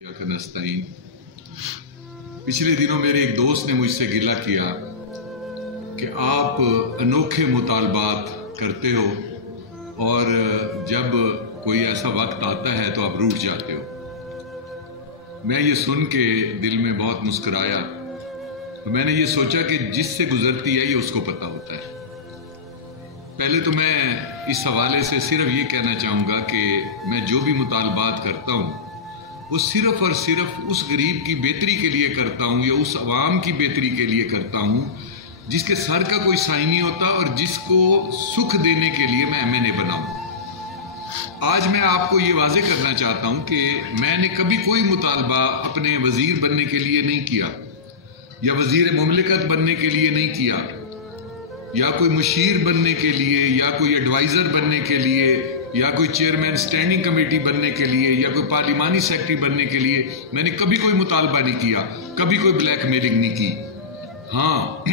नस्ताइन। पिछले दिनों मेरे एक दोस्त ने मुझसे गिला किया कि आप अनोखे मुतालबात करते हो और जब कोई ऐसा वक्त आता है तो आप रूठ जाते हो। मैं ये सुन के दिल में बहुत मुस्कुराया। तो मैंने ये सोचा कि जिससे गुजरती है ये उसको पता होता है। पहले तो मैं इस हवाले से सिर्फ ये कहना चाहूँगा कि मैं जो भी मुतालबात करता हूँ वो सिर्फ और सिर्फ उस गरीब की बेहतरी के लिए करता हूँ या उस अवाम की बेहतरी के लिए करता हूँ जिसके सर का कोई साई नहीं होता और जिसको सुख देने के लिए मैं MNA बनाऊँ। आज मैं आपको ये वाजे करना चाहता हूँ कि मैंने कभी कोई मुतालबा अपने वज़ीर बनने के लिए नहीं किया या वज़ीर मुमलिकत बनने के लिए नहीं किया या कोई मुशीर बनने के लिए या कोई एडवाइज़र बनने के लिए या कोई चेयरमैन स्टैंडिंग कमेटी बनने के लिए या कोई पार्लिमानी सेक्रेटरी बनने के लिए मैंने कभी कोई मुतालबा नहीं किया, कभी कोई ब्लैकमेलिंग नहीं की। हाँ,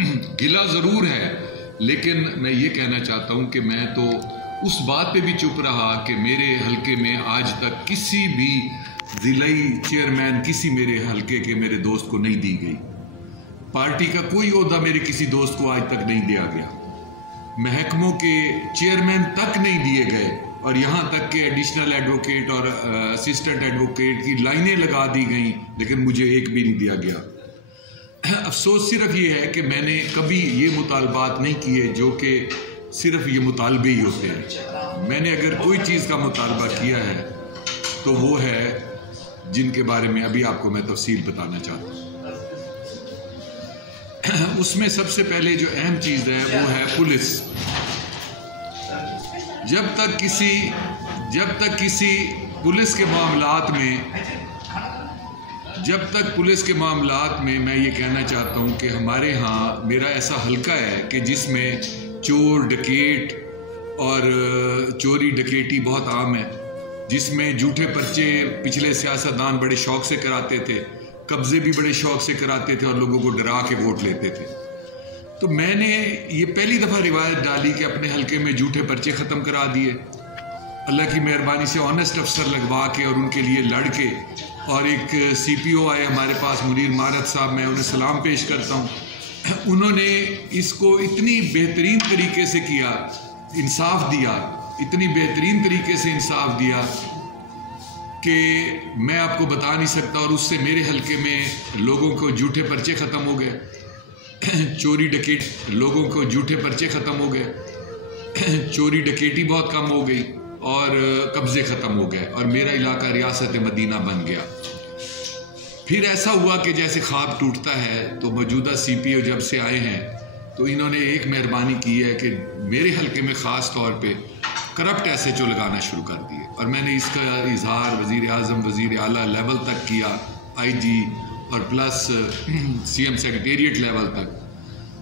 गिला ज़रूर है, लेकिन मैं ये कहना चाहता हूँ कि मैं तो उस बात पे भी चुप रहा कि मेरे हलके में आज तक किसी भी ज़िलाई चेयरमैन किसी मेरे हलके के मेरे दोस्त को नहीं दी गई। पार्टी का कोई ओहदा मेरे किसी दोस्त को आज तक नहीं दिया गया। महकमों के चेयरमैन तक नहीं दिए गए और यहाँ तक कि एडिशनल एडवोकेट और असिस्टेंट एडवोकेट की लाइनें लगा दी गई, लेकिन मुझे एक भी नहीं दिया गया। अफसोस सिर्फ ये है कि मैंने कभी ये मुतालबात नहीं किए जो कि सिर्फ ये मुतालबे ही होते हैं। मैंने अगर कोई चीज़ का मुतालबा किया है तो वो है जिनके बारे में अभी आपको मैं तफसील बताना चाहता हूँ। उसमें सबसे पहले जो अहम चीज़ है वो है पुलिस। जब तक किसी पुलिस के मामलात में मैं ये कहना चाहता हूँ कि हमारे यहाँ मेरा ऐसा हलका है कि जिसमें चोर डकैत और चोरी डकैती बहुत आम है, जिसमें झूठे पर्चे पिछले सियासतदान बड़े शौक से कराते थे, कब्जे भी बड़े शौक से कराते थे और लोगों को डरा के वोट लेते थे। तो मैंने ये पहली दफ़ा रिवायत डाली कि अपने हलके में झूठे पर्चे ख़त्म करा दिए। अल्लाह की मेहरबानी से ऑनेस्ट अफसर लगवा के और उनके लिए लड़ के, और एक CPO आए हमारे पास मुनीर मारत साहब, मैं उन्हें सलाम पेश करता हूँ। उन्होंने इसको इतनी बेहतरीन तरीके से किया, इंसाफ दिया, इतनी बेहतरीन तरीके से इंसाफ दिया कि मैं आपको बता नहीं सकता। और उससे मेरे हलके में लोगों को झूठे पर्चे ख़त्म हो गए, चोरी डकैत लोगों को झूठे पर्चे ख़त्म हो गए, चोरी डकैती बहुत कम हो गई और कब्ज़े ख़त्म हो गए और मेरा इलाका रियासत मदीना बन गया। फिर ऐसा हुआ कि जैसे ख्वाब टूटता है, तो मौजूदा CPO जब से आए हैं तो इन्होंने एक मेहरबानी की है कि मेरे हलके में ख़ास तौर पे करप्ट SHO लगाना शुरू कर दिए और मैंने इसका इजहार वज़ीर आज़म, वज़ीर आला लेवल तक किया, IG और प्लस CM सेक्रेटेरिएट लेवल तक,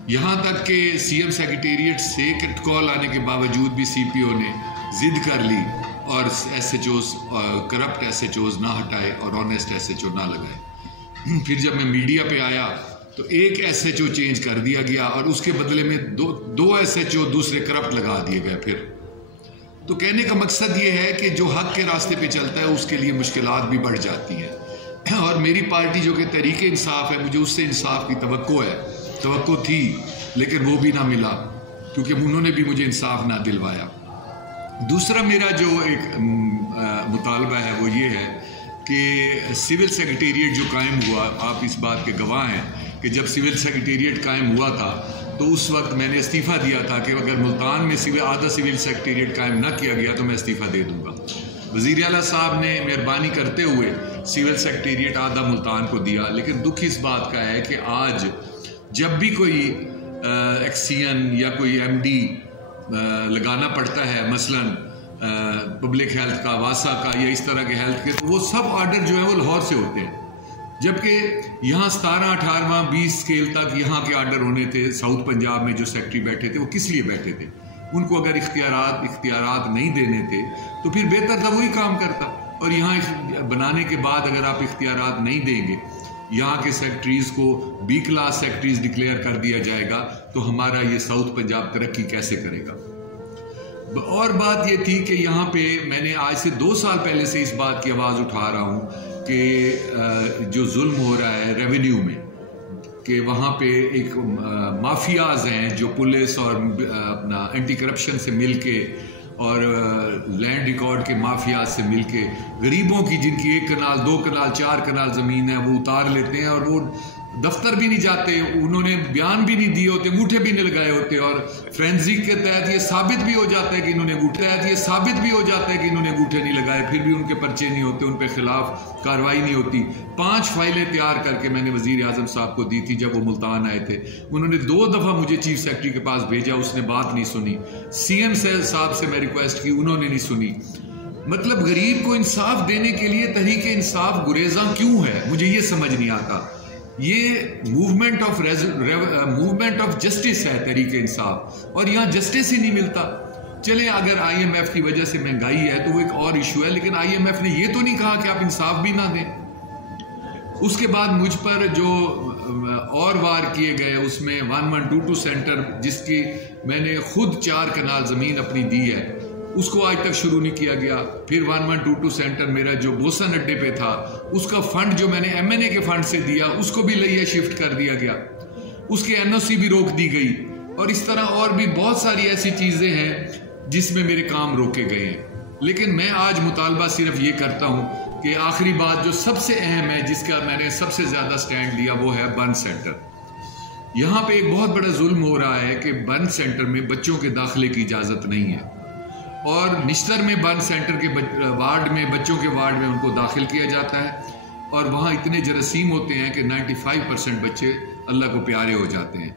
यहाँ तक कि CM सेक्रेटेरिएट से कॉल आने के बावजूद भी CPO ने ज़िद कर ली और SHOs करप्ट SHOs ना हटाए और ऑनेस्ट SHO ना लगाए। फिर जब मैं मीडिया पे आया तो एक SHO चेंज कर दिया गया और उसके बदले में दो SHO दूसरे करप्ट लगा दिए गए। फिर तो कहने का मकसद ये है कि जो हक के रास्ते पे चलता है उसके लिए मुश्किलात भी बढ़ जाती हैं और मेरी पार्टी जो कि तहरीक इंसाफ है, मुझे उससे इंसाफ की तवक्को थी, लेकिन वो भी ना मिला क्योंकि उन्होंने भी मुझे इंसाफ ना दिलवाया। दूसरा मेरा जो एक मुतालबा है वो ये है कि सिविल सेक्रेटेरिएट जो कायम हुआ, आप इस बात के गवाह हैं कि जब सिविल सेक्रेटेरिएट कायम हुआ था तो उस वक्त मैंने इस्तीफ़ा दिया था कि अगर मुल्तान में आधा सिविल सेक्रेटेरिएट कायम ना किया गया तो मैं इस्तीफ़ा दे दूँगा। वज़ीर आला साहब ने मेहरबानी करते हुए सिविल सेक्रेटेरिएट आधा मुल्तान को दिया, लेकिन दुख इस बात का है कि आज जब भी कोई एक्सियन या कोई MD लगाना पड़ता है, मसलन पब्लिक हेल्थ का, वासा का या इस तरह के हेल्थ के, तो वो सब ऑर्डर जो है वो लाहौर से होते हैं, जबकि यहाँ 17, 18, 20 स्केल तक यहाँ के ऑर्डर होने थे। साउथ पंजाब में जो सेक्रेटरी बैठे थे वो किस लिए बैठे थे? उनको अगर इख्तियारात नहीं देने थे तो फिर बेहतर था वही काम करता। और यहाँ बनाने के बाद अगर आप इख्तियारात नहीं देंगे, यहाँ के सेक्रेटरीज़ को B क्लास सेक्रेटरीज़ डिक्लेयर कर दिया जाएगा, तो हमारा ये साउथ पंजाब तरक्की कैसे करेगा। और बात ये थी कि यहाँ पे मैंने आज से 2 साल पहले से इस बात की आवाज़ उठा रहा हूँ कि जो जुल्म हो रहा है रेवेन्यू में, कि वहाँ पे एक माफियाज हैं जो पुलिस और अपना एंटी करप्शन से मिलके और लैंड रिकॉर्ड के माफियाज से मिलके गरीबों की, जिनकी 1 कनाल 2 कनाल 4 कनाल ज़मीन है, वो उतार लेते हैं और वो दफ्तर भी नहीं जाते, उन्होंने बयान भी नहीं दिए होते, अंगूठे भी नहीं लगाए होते, और फ्रेंजिक के तहत ये साबित भी हो जाता है कि इन्होंने अंगूठे नहीं लगाए, फिर भी उनके पर्चे नहीं होते, उन पे खिलाफ कार्रवाई नहीं होती। 5 फाइलें तैयार करके मैंने वजीर आजम साहब को दी थी जब वो मुल्तान आए थे। उन्होंने 2 दफ़ा मुझे चीफ सेक्रेटरी के पास भेजा, उसने बात नहीं सुनी। CM साहब से मैं रिक्वेस्ट की, उन्होंने नहीं सुनी। मतलब गरीब को इंसाफ देने के लिए तहरीक इंसाफ गुरेजा क्यों है, मुझे ये समझ नहीं आता। ये मूवमेंट ऑफ जस्टिस है तहरीक इंसाफ, और यहाँ जस्टिस ही नहीं मिलता। चले अगर IMF की वजह से महंगाई है तो वो एक और इशू है, लेकिन IMF ने ये तो नहीं कहा कि आप इंसाफ भी ना दें। उसके बाद मुझ पर जो और वार किए गए, उसमें 1122 सेंटर, जिसकी मैंने खुद 4 कनाल ज़मीन अपनी दी है, उसको आज तक शुरू नहीं किया गया। फिर 1122 सेंटर मेरा जो बोसन अड्डे पे था, उसका फंड जो मैंने MNA के फंड से दिया, उसको भी लइया शिफ्ट कर दिया गया, उसके NOC भी रोक दी गई, और इस तरह और भी बहुत सारी ऐसी चीज़ें हैं जिसमें मेरे काम रोके गए हैं। लेकिन मैं आज मुतालबा सिर्फ ये करता हूँ कि आखिरी बात जो सबसे अहम है, जिसका मैंने सबसे ज़्यादा स्टैंड लिया, वो है बर्न सेंटर। यहाँ पे एक बहुत बड़ा जुल्म हो रहा है कि बर्न सेंटर में बच्चों के दाखिले की इजाज़त नहीं है, और निश्तर में बर्न सेंटर के वार्ड में, बच्चों के वार्ड में उनको दाखिल किया जाता है, और वहाँ इतने जरासीम होते हैं कि 95% बच्चे अल्लाह को प्यारे हो जाते हैं।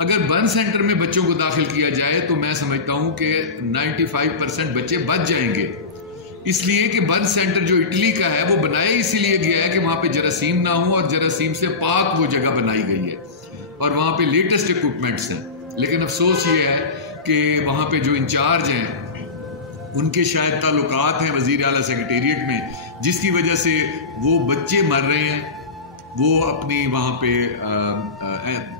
अगर बर्न सेंटर में बच्चों को दाखिल किया जाए तो मैं समझता हूँ कि 95% बच्चे बच जाएंगे, इसलिए कि बर्न सेंटर जो इटली का है वो बनाया इसीलिए गया है कि वहाँ पे जरासीम ना हो, और जरासीम से पाक वो जगह बनाई गई है, और वहाँ पे लेटेस्ट इक्विपमेंट्स हैं। लेकिन अफसोस ये है कि वहाँ पे जो इंचार्ज हैं उनके शायद ताल्लुकात हैं वज़ीर आला सेक्रेटेरिएट में, जिसकी वजह से वो बच्चे मर रहे हैं। वो अपनी वहाँ पे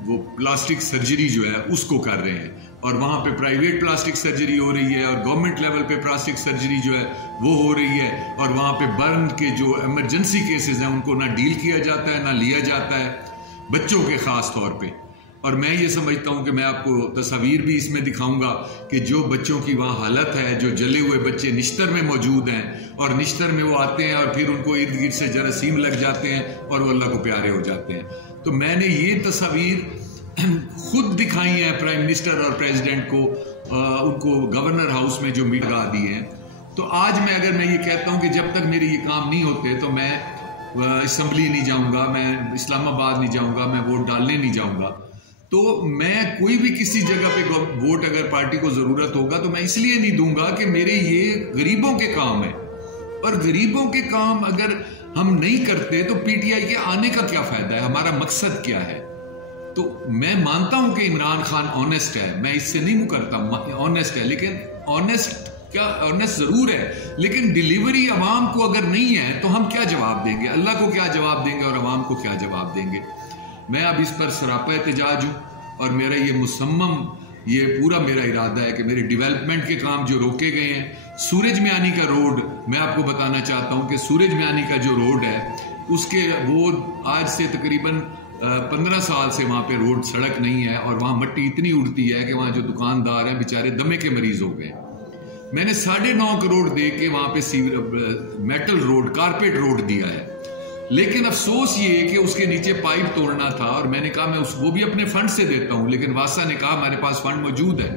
वो प्लास्टिक सर्जरी जो है उसको कर रहे हैं, और वहाँ पे प्राइवेट प्लास्टिक सर्जरी हो रही है, और गवर्नमेंट लेवल पे प्लास्टिक सर्जरी जो है वो हो रही है, और वहाँ पे बर्न के जो इमरजेंसी केसेस हैं उनको ना डील किया जाता है ना लिया जाता है, बच्चों के ख़ास तौर पे। और मैं ये समझता हूँ कि मैं आपको तस्वीर भी इसमें दिखाऊंगा कि जो बच्चों की वहाँ हालत है, जो जले हुए बच्चे निश्तर में मौजूद हैं, और निश्तर में वो आते हैं और फिर उनको इर्द गिर्द से जरासीम लग जाते हैं और वो अल्लाह को प्यारे हो जाते हैं। तो मैंने ये तस्वीर खुद दिखाई है प्राइम मिनिस्टर और प्रेसिडेंट को, उनको गवर्नर हाउस में जो मीट लगा दिए हैं। तो आज मैं ये कहता हूँ कि जब तक मेरे ये काम नहीं होते तो मैं असम्बली नहीं जाऊँगा, मैं इस्लामाबाद नहीं जाऊँगा, मैं वोट डालने नहीं जाऊँगा। तो मैं कोई भी किसी जगह पे वोट अगर पार्टी को ज़रूरत होगा तो मैं इसलिए नहीं दूंगा कि मेरे ये गरीबों के काम है, और गरीबों के काम अगर हम नहीं करते तो PTI के आने का क्या फ़ायदा है, हमारा मकसद क्या है। तो मैं मानता हूं कि इमरान खान ऑनेस्ट है, मैं इससे नहीं मुकरता, ऑनेस्ट है, लेकिन ऑनेस्ट ज़रूर है, लेकिन डिलीवरी अवाम को अगर नहीं है तो हम क्या जवाब देंगे, अल्लाह को क्या जवाब देंगे और अवाम को क्या जवाब देंगे। मैं अब इस पर सरापा एहतजाज हूँ, और मेरा ये मुसम्मम, ये पूरा मेरा इरादा है कि मेरे डेवलपमेंट के काम जो रोके गए हैं, सूरज म्यानी का रोड, मैं आपको बताना चाहता हूँ कि सूरज म्यानी का जो रोड है उसके वो आज से तकरीबन 15 साल से वहाँ पे रोड सड़क नहीं है, और वहाँ मिट्टी इतनी उड़ती है कि वहाँ जो दुकानदार हैं बेचारे दमे के मरीज हो गए। मैंने 9.5 करोड़ दे के वहाँ पे मेटल रोड, कारपेट रोड दिया है, लेकिन अफसोस ये कि उसके नीचे पाइप तोड़ना था, और मैंने कहा मैं वो भी अपने फंड से देता हूं, लेकिन वासा ने कहा हमारे पास फंड मौजूद है,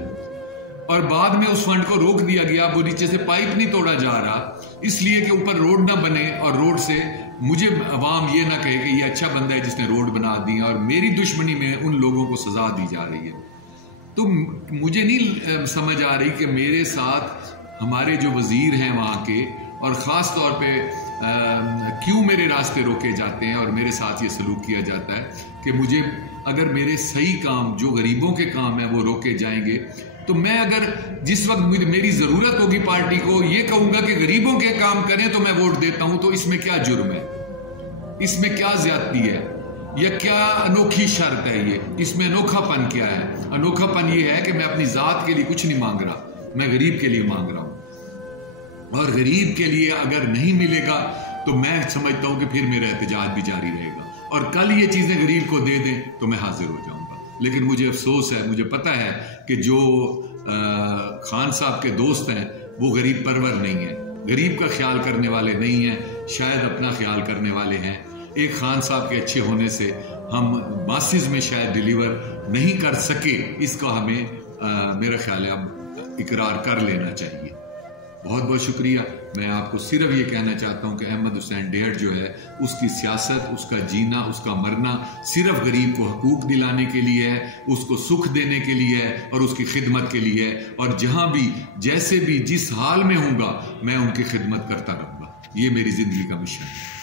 और बाद में उस फंड को रोक दिया गया। वो नीचे से पाइप नहीं तोड़ा जा रहा, इसलिए कि ऊपर रोड ना बने, और रोड से मुझे अवाम ये ना कहे कि ये अच्छा बंदा है जिसने रोड बना दी, और मेरी दुश्मनी में उन लोगों को सजा दी जा रही है। तो मुझे नहीं समझ आ रही कि मेरे साथ हमारे जो वजीर हैं वहाँ के, और ख़ास तौर पे क्यों मेरे रास्ते रोके जाते हैं और मेरे साथ ये सलूक किया जाता है कि मुझे अगर मेरे सही काम जो गरीबों के काम हैं वो रोके जाएंगे, तो मैं अगर जिस वक्त मेरी ज़रूरत होगी पार्टी को ये कहूँगा कि गरीबों के काम करें तो मैं वोट देता हूँ, तो इसमें क्या जुर्म है, इसमें क्या ज्यादती है, या क्या अनोखी शर्त है, ये इसमें अनोखापन क्या है। अनोखापन ये है कि मैं अपनी ज़ात के लिए कुछ नहीं मांग रहा, मैं गरीब के लिए मांग रहा हूँ, और गरीब के लिए अगर नहीं मिलेगा तो मैं समझता हूं कि फिर मेरा एहतजाज भी जारी रहेगा, और कल ये चीज़ें गरीब को दे दें तो मैं हाजिर हो जाऊंगा। लेकिन मुझे अफसोस है, मुझे पता है कि जो खान साहब के दोस्त हैं वो गरीब परवर नहीं है, गरीब का ख्याल करने वाले नहीं हैं, शायद अपना ख्याल करने वाले हैं। एक खान साहब के अच्छे होने से हम मासिस में शायद डिलीवर नहीं कर सके, इसका हमें मेरा ख्याल है अब इकरार कर लेना चाहिए। बहुत बहुत शुक्रिया। मैं आपको सिर्फ ये कहना चाहता हूँ कि अहमद हुसैन डेहड जो है, उसकी सियासत, उसका जीना, उसका मरना सिर्फ गरीब को हकूक दिलाने के लिए है, उसको सुख देने के लिए है और उसकी खिदमत के लिए है। और जहाँ भी, जैसे भी, जिस हाल में हूँगा, मैं उनकी खिदमत करता रहूँगा। ये मेरी ज़िंदगी का मिशन है।